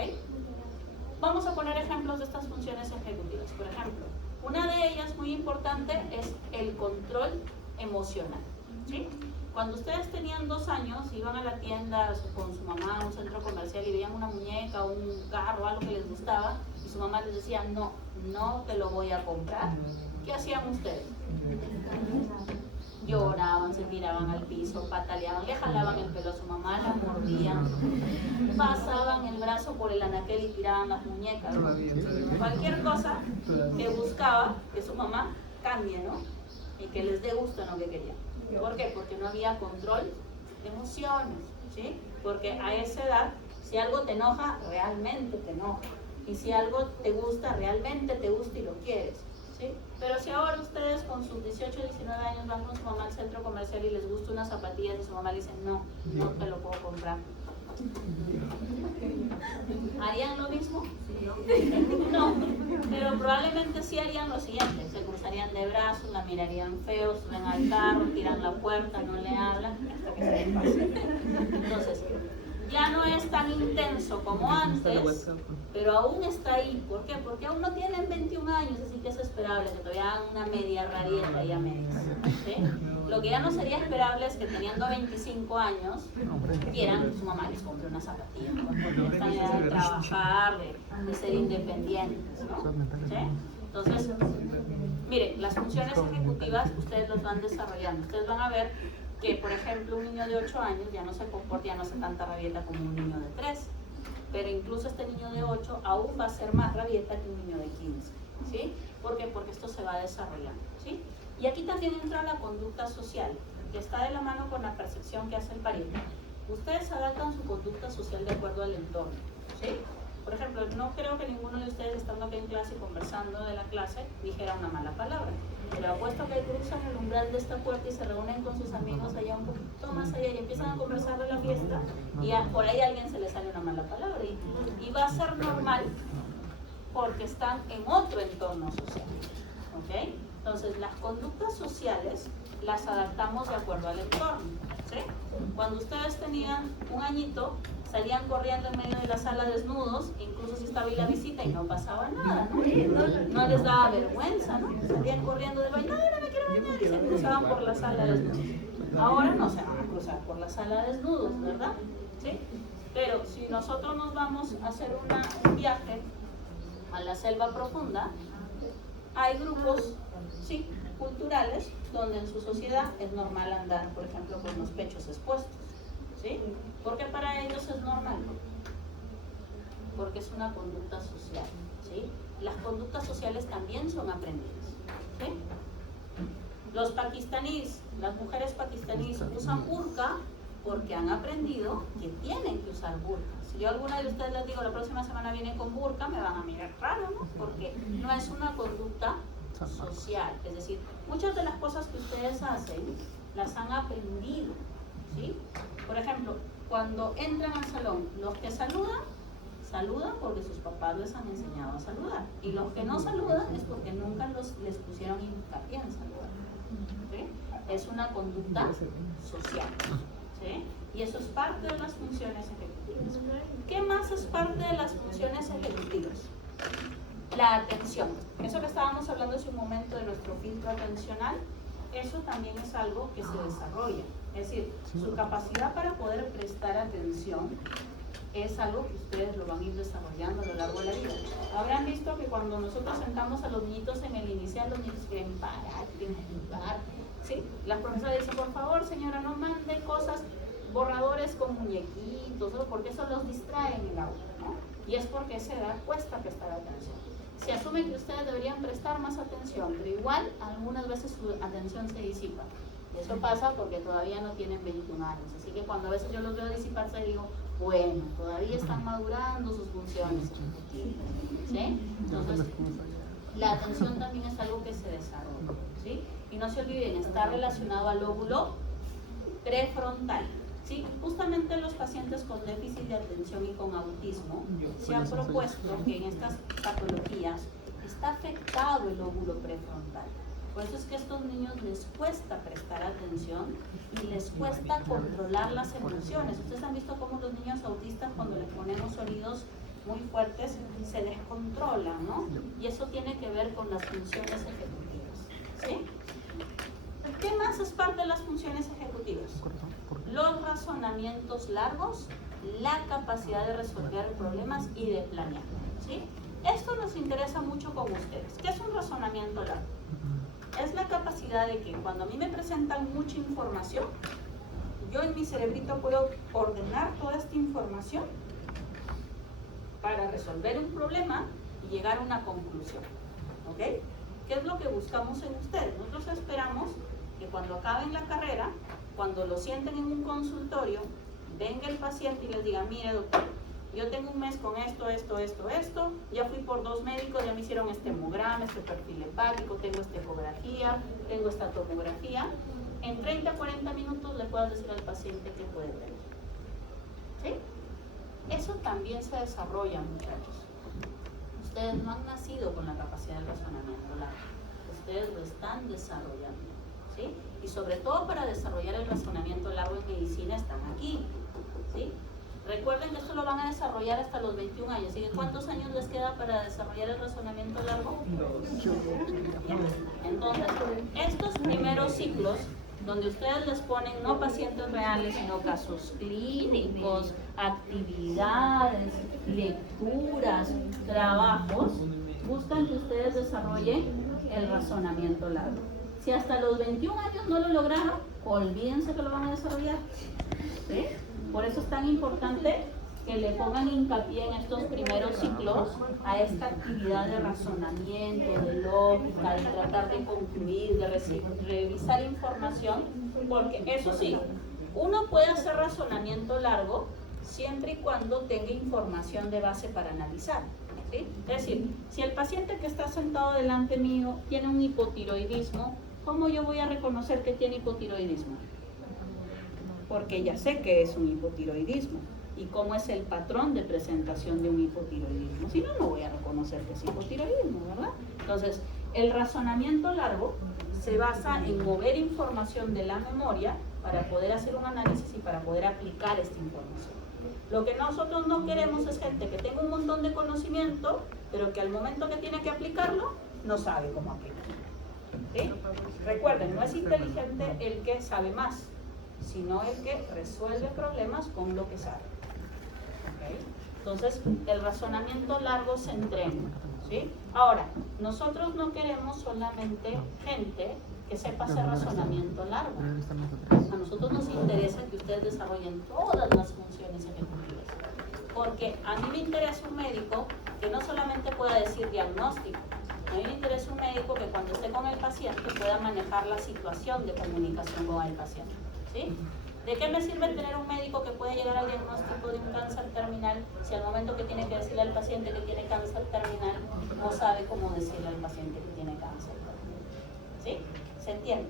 Vamos a poner ejemplos de estas funciones ejecutivas. Por ejemplo, una de ellas muy importante es el control emocional. ¿Sí? Cuando ustedes tenían 2 años, iban a la tienda con su mamá a un centro comercial y veían una muñeca, un carro, algo que les gustaba, y su mamá les decía, no, no te lo voy a comprar. ¿Qué hacían ustedes? Lloraban, se tiraban al piso, pataleaban, le jalaban el pelo a su mamá, la mordían, pasaban el brazo por el anaquel y tiraban las muñecas. Cualquier cosa que buscaba que su mamá cambie, ¿no? Y que les dé gusto en lo que querían. ¿Por qué? Porque no había control de emociones, ¿sí? Porque a esa edad, si algo te enoja, realmente te enoja. Y si algo te gusta, realmente te gusta y lo quieres, ¿sí? Pero si ahora ustedes con sus 18, 19 años van con su mamá al centro comercial y les gusta unas zapatillas y su mamá le dice, no, no te lo puedo comprar. ¿Harían lo mismo? No, pero probablemente sí harían lo siguiente: se cruzarían de brazos, la mirarían feo, suben al carro, tiran la puerta, no le hablan hasta que se les pase. Entonces, ya no es tan intenso como antes, pero aún está ahí. ¿Por qué? Porque aún no tienen 21 años, así que es esperable que todavía hagan una media rabieta y a medias, ¿sí? Lo que ya no sería esperable es que teniendo 25 años quieran que su mamá les compre una zapatilla, porque están en edad de trabajar, de ser independientes, ¿no? ¿Sí? Entonces, miren, las funciones ejecutivas ustedes las van desarrollando. Ustedes van a ver que, por ejemplo, un niño de 8 años ya no se comporta, ya no hace tanta rabieta como un niño de 3, pero incluso este niño de 8 aún va a ser más rabieta que un niño de 15, ¿sí? ¿Por qué? Porque esto se va desarrollando, ¿sí? Y aquí también entra la conducta social, que está de la mano con la percepción que hace el Pareto. Ustedes adaptan su conducta social de acuerdo al entorno, ¿sí? Por ejemplo, no creo que ninguno de ustedes, estando aquí en clase y conversando de la clase, dijera una mala palabra. Pero apuesto que cruzan el umbral de esta puerta y se reúnen con sus amigos allá un poquito más allá y empiezan a conversar de la fiesta, y por ahí a alguien se le sale una mala palabra. Y va a ser normal porque están en otro entorno social, ¿ok? Entonces, las conductas sociales las adaptamos de acuerdo al entorno, ¿sí? Cuando ustedes tenían un añito, salían corriendo en medio de la sala desnudos, incluso si estaba ahí la visita y no pasaba nada, ¿no? No les daba vergüenza, ¿no? Salían corriendo del baño, no me quiero bañar, y se cruzaban por la sala desnudos. Ahora no se van a cruzar por la sala desnudos, ¿verdad? ¿Sí? Pero si nosotros nos vamos a hacer un viaje a la selva profunda, hay grupos, sí, culturales, donde en su sociedad es normal andar, por ejemplo, con los pechos expuestos, ¿sí? Porque para ellos es normal, porque es una conducta social, ¿sí? Las conductas sociales también son aprendidas, ¿sí? Los pakistaníes, las mujeres pakistaníes usan burka porque han aprendido que tienen que usar burka. Si yo a alguna de ustedes les digo la próxima semana viene con burka, me van a mirar raro, ¿no? Porque no es una conducta social. Es decir, muchas de las cosas que ustedes hacen las han aprendido, ¿sí? Por ejemplo, cuando entran al salón, los que saludan porque sus papás les han enseñado a saludar, y los que no saludan es porque nunca les pusieron hincapié en saludar, ¿sí? Es una conducta social, ¿sí? Y eso es parte de las funciones ejecutivas. ¿Qué más es parte de las funciones ejecutivas? La atención. Eso que estábamos hablando hace un momento de nuestro filtro atencional, eso también es algo que se desarrolla. Es decir, su capacidad para poder prestar atención es algo que ustedes lo van a ir desarrollando a lo largo de la vida. Habrán visto que cuando nosotros sentamos a los niñitos en el inicial, los niños quieren parar, quieren jugar, ¿sí? La profesora dice, por favor, señora, no mande cosas, borradores con muñequitos, ¿no? Porque eso los distrae en el aula, ¿no? Y es porque a esa edad cuesta prestar atención. Se asume que ustedes deberían prestar más atención, pero igual algunas veces su atención se disipa. Y eso pasa porque todavía no tienen 21 años. Así que cuando a veces yo los veo disiparse, digo, Bueno, todavía están madurando sus funciones ejecutivas, ¿sí? Entonces, la atención también es algo que se desarrolla, ¿sí? Y no se olviden, está relacionado al lóbulo prefrontal, ¿sí? Justamente los pacientes con déficit de atención y con autismo se han propuesto que en estas patologías está afectado el lóbulo prefrontal. Por eso es que a estos niños les cuesta prestar atención y les cuesta controlar las emociones. Ustedes han visto cómo los niños autistas, cuando les ponemos sonidos muy fuertes, se descontrolan, ¿no? Y eso tiene que ver con las funciones ejecutivas, ¿sí? ¿Qué más es parte de las funciones ejecutivas? Los razonamientos largos, la capacidad de resolver problemas y de planear, ¿sí? Esto nos interesa mucho con ustedes. ¿Qué es un razonamiento largo? Es la capacidad de que cuando a mí me presentan mucha información, yo en mi cerebrito puedo ordenar toda esta información para resolver un problema y llegar a una conclusión, ¿ok? ¿Qué es lo que buscamos en ustedes? Nosotros esperamos que cuando acaben la carrera, cuando lo sienten en un consultorio, venga el paciente y les diga, mire doctor, yo tengo un mes con esto, ya fui por 2 médicos, ya me hicieron este hemograma, este perfil hepático, tengo esta ecografía, tengo esta tomografía. En 30 a 40 minutos le puedas decir al paciente que puede tener. ¿Sí? Eso también se desarrolla, muchachos. Ustedes no han nacido con la capacidad de razonamiento largo, ustedes lo están desarrollando, ¿sí? Y sobre todo para desarrollar el razonamiento largo en medicina están aquí, ¿sí? Recuerden que esto lo van a desarrollar hasta los 21 años, ¿sí? ¿Cuántos años les queda para desarrollar el razonamiento largo? 2. Entonces, estos primeros ciclos, donde ustedes les ponen no pacientes reales, sino casos clínicos, actividades, lecturas, trabajos, buscan que ustedes desarrollen el razonamiento largo. Si hasta los 21 años no lo lograron, olvídense que lo van a desarrollar, ¿sí? Por eso es tan importante que le pongan hincapié en estos primeros ciclos a esta actividad de razonamiento, de lógica, de tratar de concluir, de revisar información, porque eso sí, uno puede hacer razonamiento largo siempre y cuando tenga información de base para analizar, ¿sí? Es decir, si el paciente que está sentado delante mío tiene un hipotiroidismo, ¿cómo yo voy a reconocer que tiene hipotiroidismo? Porque ya sé que es un hipotiroidismo y cómo es el patrón de presentación de un hipotiroidismo. Si no, no voy a reconocer que es hipotiroidismo, ¿verdad? Entonces, el razonamiento largo se basa en mover información de la memoria para poder hacer un análisis y para poder aplicar esta información. Lo que nosotros no queremos es gente que tenga un montón de conocimiento, pero que al momento que tiene que aplicarlo, no sabe cómo aplicarlo, ¿sí? Recuerden, no es inteligente el que sabe más, sino el que resuelve problemas con lo que sabe. ¿Okay? Entonces, el razonamiento largo se entrena, ¿sí? Ahora, nosotros no queremos solamente gente que sepa hacer razonamiento largo. A nosotros nos interesa que ustedes desarrollen todas las funciones ejecutivas. Porque a mí me interesa un médico que no solamente pueda decir diagnóstico, a mí me interesa un médico que cuando esté con el paciente pueda manejar la situación de comunicación con el paciente, ¿sí? ¿De qué me sirve tener un médico que puede llegar al diagnóstico de un cáncer terminal si al momento que tiene que decirle al paciente que tiene cáncer terminal no sabe cómo decirle al paciente que tiene cáncer terminal? ¿Sí? ¿Se entiende?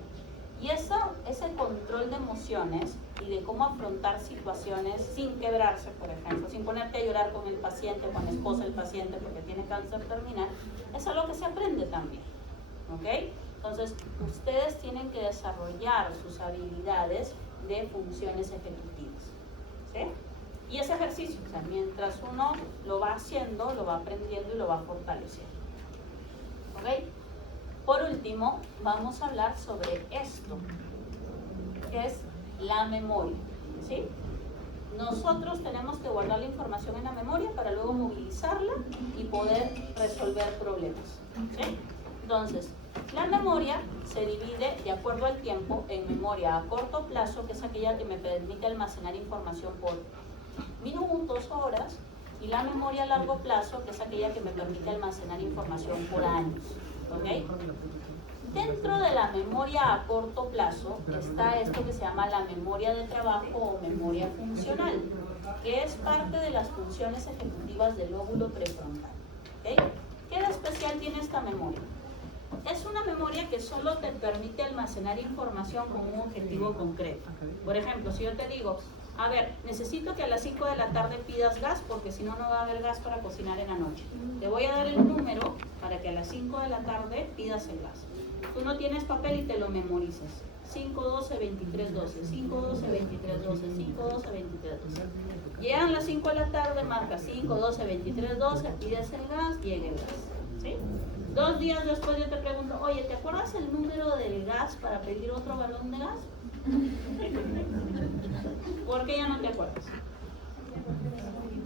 Y ese control de emociones y de cómo afrontar situaciones sin quebrarse, por ejemplo, sin ponerte a llorar con el paciente o con la esposa del paciente porque tiene cáncer terminal, es algo que se aprende también, ¿ok? Entonces, ustedes tienen que desarrollar sus habilidades de funciones ejecutivas, ¿sí? Y ese ejercicio, o sea, mientras uno lo va haciendo, lo va aprendiendo y lo va fortaleciendo, ¿ok? Por último, vamos a hablar sobre esto, que es la memoria, ¿sí? Nosotros tenemos que guardar la información en la memoria para luego movilizarla y poder resolver problemas, ¿sí? Entonces, la memoria se divide de acuerdo al tiempo en memoria a corto plazo, que es aquella que me permite almacenar información por minutos, horas, y la memoria a largo plazo, que es aquella que me permite almacenar información por años, ¿ok? Dentro de la memoria a corto plazo está esto que se llama la memoria de trabajo o memoria funcional, que es parte de las funciones ejecutivas del lóbulo prefrontal. ¿Okay? ¿Qué de especial tiene esta memoria? Es una memoria que solo te permite almacenar información con un objetivo concreto. Por ejemplo, si yo te digo, a ver, necesito que a las 5 de la tarde pidas gas porque si no, no va a haber gas para cocinar en la noche. Te voy a dar el número para que a las 5 de la tarde pidas el gas. Tú no tienes papel y te lo memorizas. 5, 12, 23, 12, 5, 12, 23, 12, 5, 12, 23, 12. Llegan las 5 de la tarde, marca 5, 12, 23, 12, pides el gas, llega el gas. ¿Sí? 2 días después yo te pregunto, oye, ¿te acuerdas el número del gas para pedir otro galón de gas? ¿Por qué ya no te acuerdas?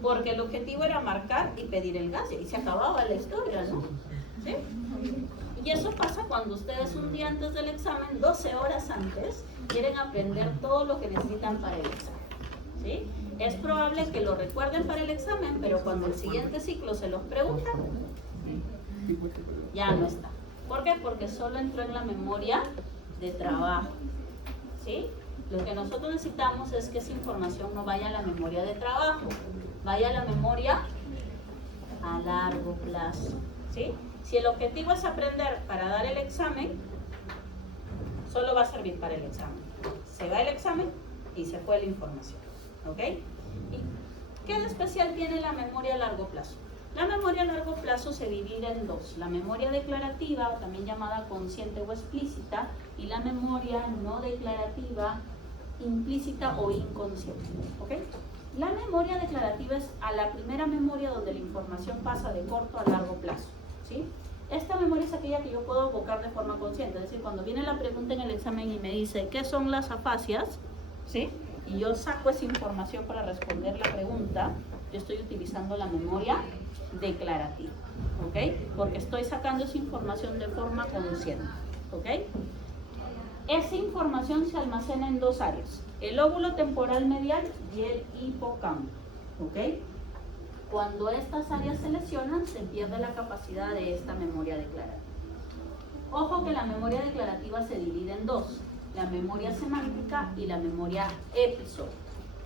Porque el objetivo era marcar y pedir el gas y se acababa la historia, ¿no? ¿Sí? Y eso pasa cuando ustedes un día antes del examen, 12 horas antes, quieren aprender todo lo que necesitan para el examen. ¿Sí? Es probable que lo recuerden para el examen, pero cuando el siguiente ciclo se los preguntan, ya no está. ¿Por qué? Porque solo entró en la memoria de trabajo. ¿Sí? Lo que nosotros necesitamos es que esa información no vaya a la memoria de trabajo, vaya a la memoria a largo plazo. ¿Sí? Si el objetivo es aprender para dar el examen, solo va a servir para el examen. Se va el examen y se fue la información. ¿Ok? ¿Y qué de especial tiene la memoria a largo plazo? La memoria a largo plazo se divide en dos: la memoria declarativa, también llamada consciente o explícita, y la memoria no declarativa, implícita o inconsciente. ¿Ok? La memoria declarativa es a la primera memoria donde la información pasa de corto a largo plazo. ¿Sí? Esta memoria es aquella que yo puedo evocar de forma consciente, es decir, cuando viene la pregunta en el examen y me dice ¿qué son las afasias? ¿Sí? Y yo saco esa información para responder la pregunta, yo estoy utilizando la memoria declarativa, ¿ok? Porque estoy sacando esa información de forma consciente, ¿ok? Esa información se almacena en dos áreas: el lóbulo temporal medial y el hipocampo, ¿ok? Cuando estas áreas se lesionan, se pierde la capacidad de esta memoria declarativa. Ojo que la memoria declarativa se divide en dos: la memoria semántica y la memoria episódica.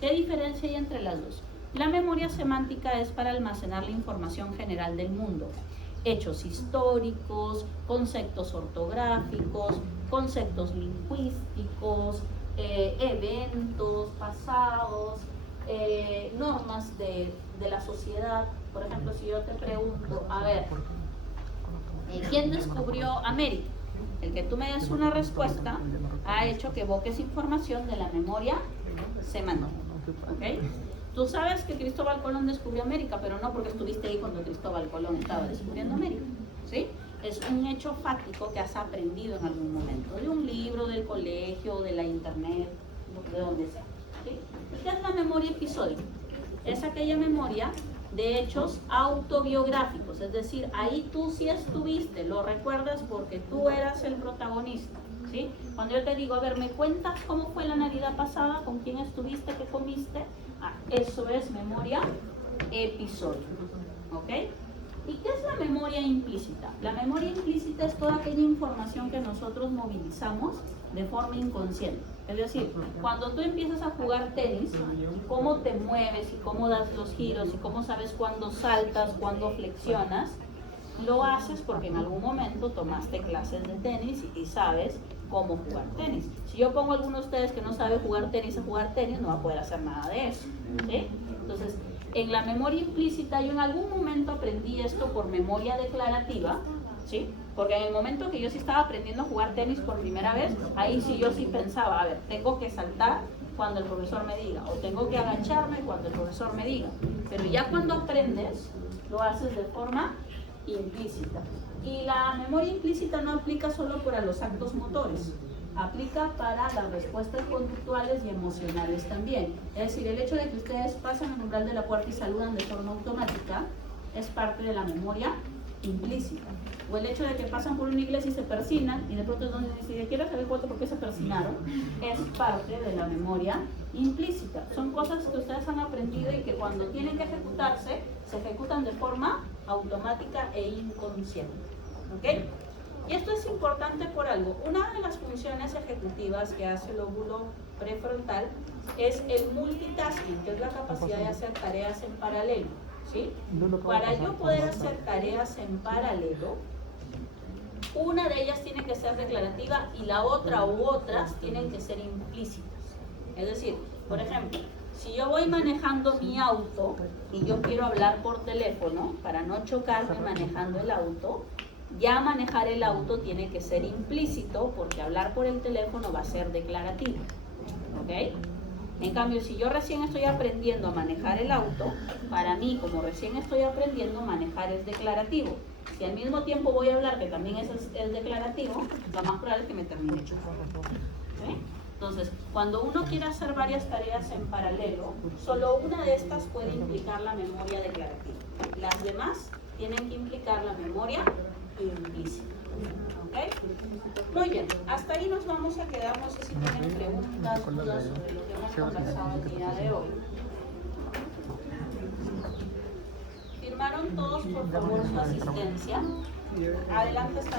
¿Qué diferencia hay entre las dos? La memoria semántica es para almacenar la información general del mundo: hechos históricos, conceptos ortográficos, conceptos lingüísticos, eventos pasados, normas de la sociedad. Por ejemplo, si yo te pregunto, a ver, ¿quién descubrió América? El que tú me des una respuesta ha hecho que evoques información de la memoria semántica. ¿Ok? Tú sabes que Cristóbal Colón descubrió América, pero no porque estuviste ahí cuando Cristóbal Colón estaba descubriendo América. ¿Sí? Es un hecho fáctico que has aprendido en algún momento, de un libro, del colegio, de la internet, de donde sea. ¿Sí? ¿Y qué es la memoria episódica? Es aquella memoria de hechos autobiográficos, es decir, ahí tú sí estuviste, lo recuerdas porque tú eras el protagonista. ¿Sí? Cuando yo te digo, a ver, ¿me cuentas cómo fue la Navidad pasada? ¿Con quién estuviste? ¿Qué comiste? Ah, eso es memoria episódica. ¿Ok? ¿Y qué es la memoria implícita? La memoria implícita es toda aquella información que nosotros movilizamos de forma inconsciente. Es decir, cuando tú empiezas a jugar tenis, cómo te mueves y cómo das los giros y cómo sabes cuándo saltas, cuándo flexionas, lo haces porque en algún momento tomaste clases de tenis y sabes cómo jugar tenis. Si yo pongo a alguno de ustedes que no sabe jugar tenis a jugar tenis, no va a poder hacer nada de eso. ¿Sí? Entonces, en la memoria implícita yo en algún momento aprendí esto por memoria declarativa, ¿sí? Porque en el momento que yo sí estaba aprendiendo a jugar tenis por primera vez, ahí sí yo sí pensaba, a ver, tengo que saltar cuando el profesor me diga, o tengo que agacharme cuando el profesor me diga. Pero ya cuando aprendes, lo haces de forma implícita. Y la memoria implícita no aplica solo para los actos motores, aplica para las respuestas conductuales y emocionales también. Es decir, el hecho de que ustedes pasan el umbral de la puerta y saludan de forma automática es parte de la memoria implícita. O el hecho de que pasan por una iglesia y se persignan y de pronto es donde deciden, quiero saber por qué se persinaron, es parte de la memoria implícita. Son cosas que ustedes han aprendido y que cuando tienen que ejecutarse, se ejecutan de forma automática e inconsciente. ¿Ok? Y esto es importante por algo. Una de las funciones ejecutivas que hace el lóbulo prefrontal es el multitasking, que es la capacidad de hacer tareas en paralelo, ¿sí? Para yo poder hacer tareas en paralelo, una de ellas tiene que ser declarativa y la otra u otras tienen que ser implícitas. Es decir, por ejemplo, si yo voy manejando mi auto y yo quiero hablar por teléfono para no chocarme manejando el auto, ya manejar el auto tiene que ser implícito porque hablar por el teléfono va a ser declarativo. ¿Ok? En cambio, si yo recién estoy aprendiendo a manejar el auto, para mí, como recién estoy aprendiendo, manejar es declarativo. Si al mismo tiempo voy a hablar, que también es declarativo, lo más probable es que me termine chocando. ¿Sí? Entonces, cuando uno quiere hacer varias tareas en paralelo, solo una de estas puede implicar la memoria declarativa. Las demás tienen que implicar la memoria implícita. ¿Ok? Muy bien, hasta ahí nos vamos a quedar. No sé si tienen preguntas, dudas sobre lo que hemos conversado el día de hoy. ¿Firmaron todos, por favor, su asistencia? Adelante está la